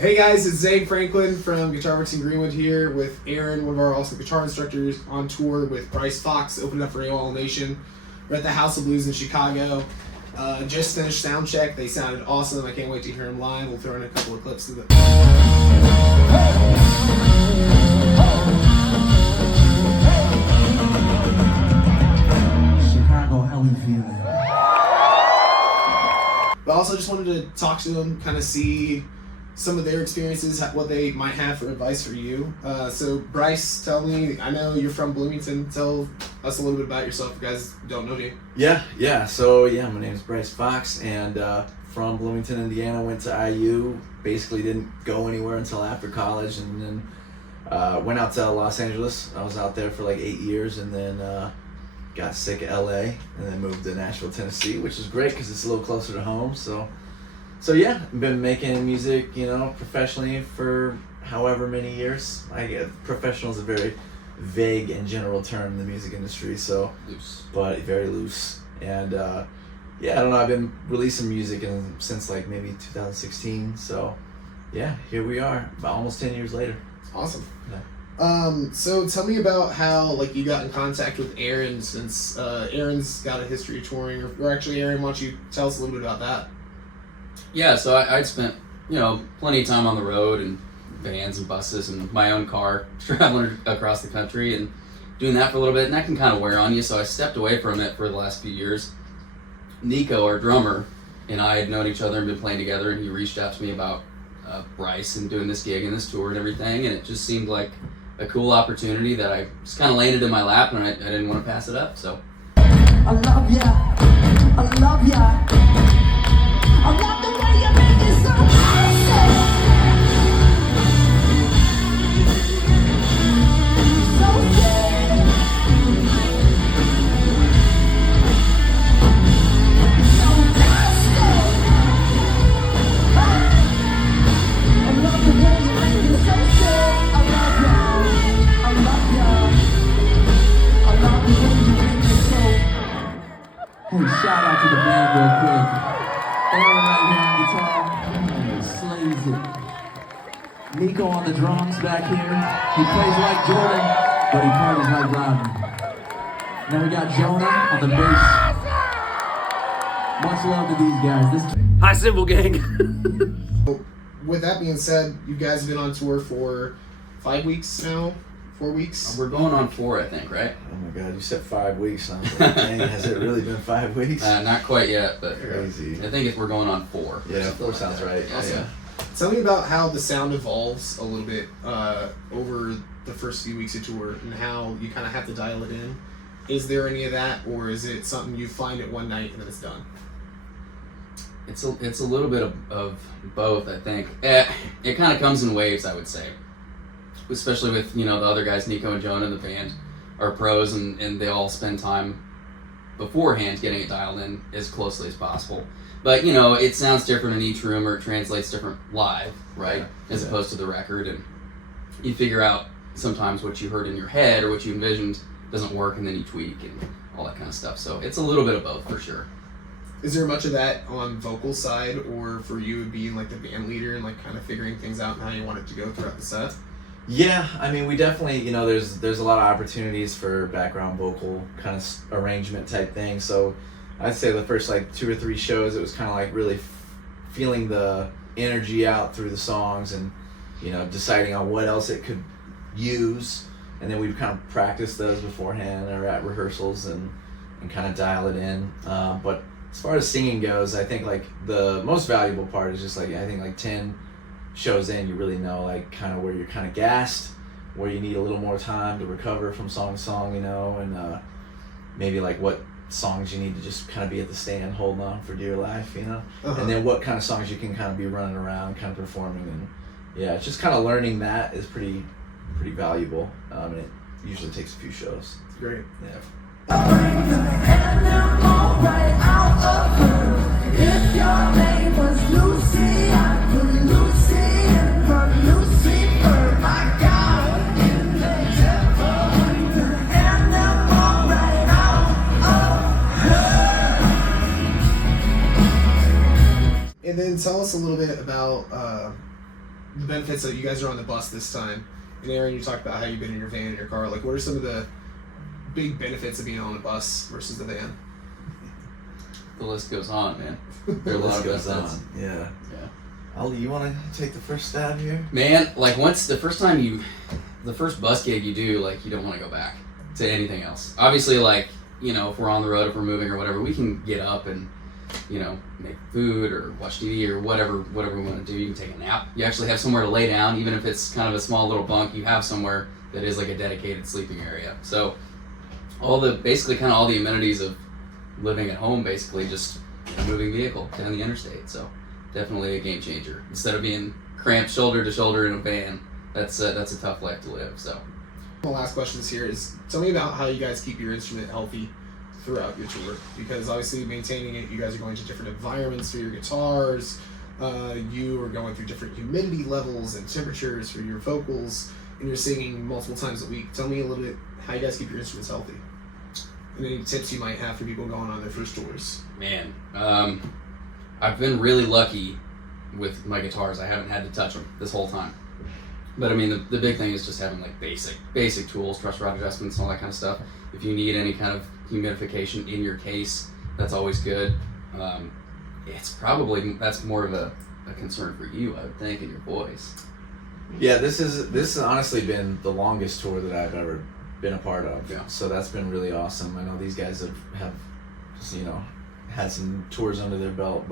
Hey guys, it's Zane Franklin from Guitar Works in Greenwood here with Aaryn, one of our awesome guitar instructors, on tour with Bryce opening up for AOL Nation. We're at the House of Blues in Chicago. Just finished sound check. They sounded awesome. I can't wait to hear them live. We'll throw in a couple of clips of the Chicago, how we feeling? But also just wanted to talk to them, kind of see some of their experiences, what they might have for advice for you. So Bryce, tell me, I know you're from Bloomington. Tell us a little bit about yourself if you guys don't know you. Yeah. So my name is Bryce Fox, and from Bloomington, Indiana. Went to IU. Basically didn't go anywhere until after college, and then went out to Los Angeles. I was out there for like 8 years, and then got sick of LA, and then moved to Nashville, Tennessee, which is great because it's a little closer to home. So yeah, been making music, professionally for however many years. Professional is a very vague and general term in the music industry, so Loose. but very loose. And I don't know, I've been releasing music since like maybe 2016. So yeah, here we are, about almost 10 years later. Awesome. Yeah. So tell me about how you got in contact with Aaryn, since Aaron's got a history of touring, or actually Aaryn, why don't you tell us a little bit about that? Yeah, so I'd spent, plenty of time on the road and vans and buses and my own car traveling across the country and doing that for a little bit, and that can kind of wear on you, so I stepped away from it for the last few years. Nico, our drummer, and I had known each other and been playing together, and he reached out to me about Bryce and doing this gig and this tour and everything, and it just seemed like a cool opportunity that I just kind of landed in my lap, and I didn't want to pass it up, so. I love ya, I love ya. I love the way you make it so awesome. So sad. So nasty. I love the way you make it so sad. I love ya, I love ya. I love the way you make it so. Hey, shout out to the band real quick. Aaryn right here on guitar, slays it. Nico on the drums back here. He plays like Jordan, but he parties like Rodney. Then we got Jonah on the bass. Much love to these guys. Hi, Symbol Gang. With that being said, you guys have been on tour for 5 weeks now? 4 weeks? We're going on 4, I think, right? Oh my God, you said 5 weeks. I was like, dang, has it really been 5 weeks? Not quite yet, but Crazy. I think we're going on 4. Yeah, 4 sounds right. Awesome. Yeah. Tell me about how the sound evolves a little bit over the first few weeks of tour, and how you kind of have to dial it in. Is there any of that, or is it something you find it one night and then it's done? It's a little bit of both, I think. It kind of comes in waves, I would say. Especially with, the other guys, Nico and Jonah in the band, are pros, and they all spend time beforehand getting it dialed in as closely as possible. But, it sounds different in each room, or it translates different live, right? As opposed to the record, and you figure out sometimes what you heard in your head or what you envisioned doesn't work, and then you tweak and all that kind of stuff. So it's a little bit of both, for sure. Is there much of that on vocal side, or for you being like the band leader and kind of figuring things out and how you want it to go throughout the set? Yeah, I mean, we definitely, there's a lot of opportunities for background vocal kind of arrangement type thing. So I'd say the first 2 or 3 shows, it was kind of really feeling the energy out through the songs, and deciding on what else it could use, and then we'd kind of practice those beforehand or at rehearsals and kind of dial it in. But as far as singing goes, I think the most valuable part is just 10 shows in, you really know kind of where you're kind of gassed, where you need a little more time to recover from song to song, and maybe what songs you need to just kind of be at the stand holding on for dear life, Uh-huh. and then what kind of songs you can kind of be running around kind of performing, and it's just kind of learning that is pretty valuable, and it usually takes a few shows. It's great. Yeah. If your name was Lucy, I put Lucy in front Lucifer. My God, in the devil, and them all right out of her. 'Tell us a little bit about the benefits that you guys are on the bus this time. And Aaryn, you talked about how you've been in your van and your car. Like, what are some of the big benefits of being on a bus versus the van? The list goes on, man. There are a The lot list of goes benefits. on. Yeah. Yeah. Ali, you want to take the first stab here? Man, like the first bus gig you do, like you don't want to go back to anything else. Obviously, like, you know, if we're on the road, if we're moving or whatever, we can get up and, you know, make food or watch TV or whatever we want to do. You can take a nap. You actually have somewhere to lay down, even if it's kind of a small little bunk. You have somewhere that is like a dedicated sleeping area. So basically kind of all the amenities of living at home, basically just a moving vehicle down the interstate. So definitely a game changer. Instead of being cramped shoulder to shoulder in a van, that's a tough life to live. So The last questions here is, tell me about how you guys keep your instrument healthy throughout your tour, because obviously maintaining it, you guys are going to different environments for your guitars, you are going through different humidity levels and temperatures for your vocals, and you're singing multiple times a week. Tell me a little bit how you guys keep your instruments healthy, and any tips you might have for people going on their first tours. man, I've been really lucky with my guitars. I haven't had to touch them this whole time. But I mean, the big thing is just having like basic tools, truss rod adjustments, and all that kind of stuff. If you need any kind of humidification in your case, that's always good. That's more of a concern for you, I would think, in your voice. Yeah, this has honestly been the longest tour that I've ever been a part of. Yeah. So that's been really awesome. I know these guys have had some tours under their belt,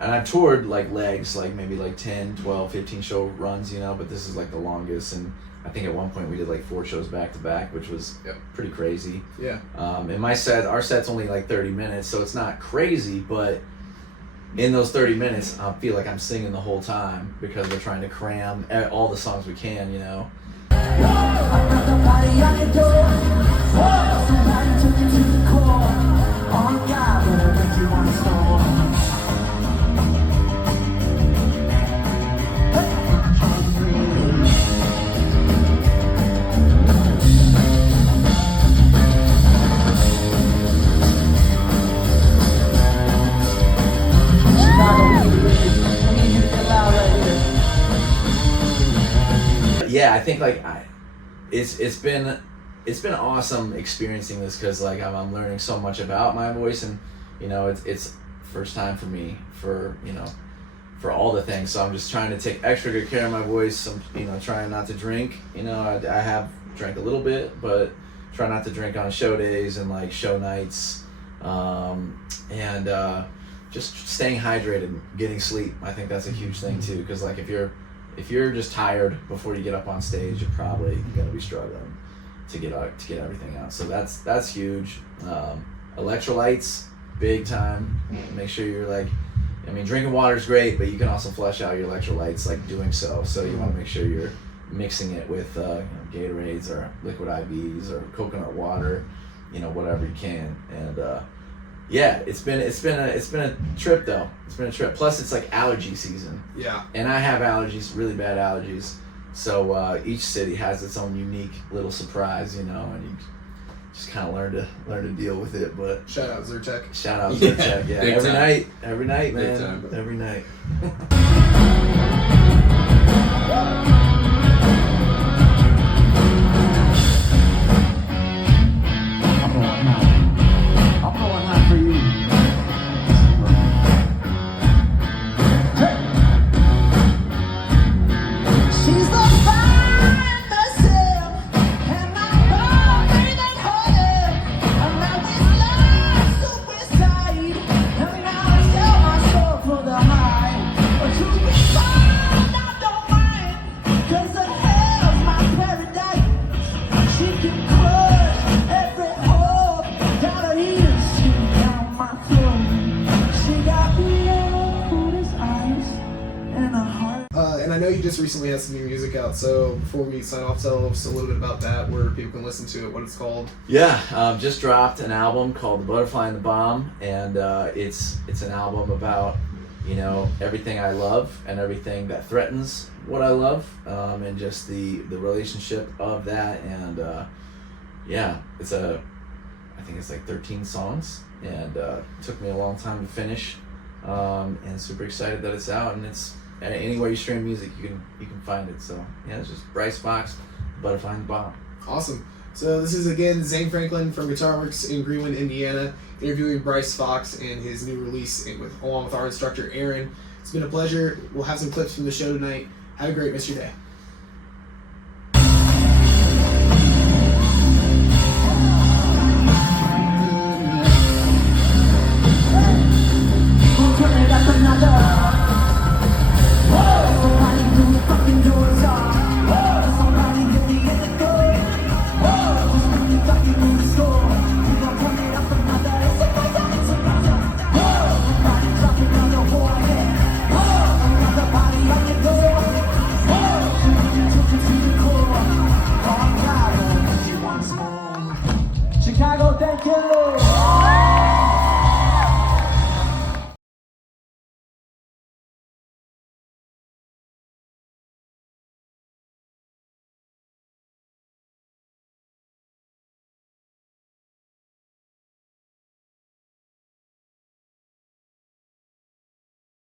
and I've toured like legs, like maybe like 10, 12, 15 show runs, but this is like the longest. And I think at one point we did like 4 shows back to back, which was pretty crazy. Yeah. And our set's only like 30 minutes, so it's not crazy, but in those 30 minutes, I feel like I'm singing the whole time because we're trying to cram all the songs we can, Yeah, I think it's been awesome experiencing this because like I'm learning so much about my voice, and it's first time for me for all the things. So I'm just trying to take extra good care of my voice. I'm trying not to drink. I have drank a little bit, but try not to drink on show days and like show nights, and just staying hydrated, getting sleep. I think that's a huge thing too, because like if you're just tired before you get up on stage, you're probably gonna be struggling to get everything out. So that's huge. Electrolytes, big time. Make sure you're drinking water is great, but you can also flush out your electrolytes like doing so. So you want to make sure you're mixing it with Gatorades or liquid IVs or coconut water, whatever you can. And yeah, it's been a trip though. It's been a trip. Plus it's like allergy season. Yeah. And I have allergies, really bad allergies. So each city has its own unique little surprise, and you just kind of learn to deal with it. But Shout out Zyrtec. shout out Zyrtec, yeah. Big Every night, Big man. time. Every night. I'm going high for you. She's the fantasy, and I'm burning and hurting. And now it's love suicide. And now I sell my soul for the high. But to be found, I don't mind. 'Cause the hell's my paradise. She can crush every hope that I used to down my throat. She got me on his eyes and a heart. And I know you just recently had some new music out, so before we sign off, tell us a little bit about that, where people can listen to it, what it's called. Yeah, just dropped an album called The Butterfly and the Bomb, and it's an album about everything I love and everything that threatens what I love, and just the relationship of that. And yeah, I think it's like 13 songs, and took me a long time to finish, and super excited that it's out, and it's anywhere you stream music, you can find it. So yeah, it's just Bryce Fox, Butterfly in the Bottom. Awesome. So this is again Zane Franklin from Guitar Works in Greenwood, Indiana, interviewing Bryce Fox and his new release along with our instructor Aaryn. It's been a pleasure. We'll have some clips from the show tonight. Have a great rest of your day.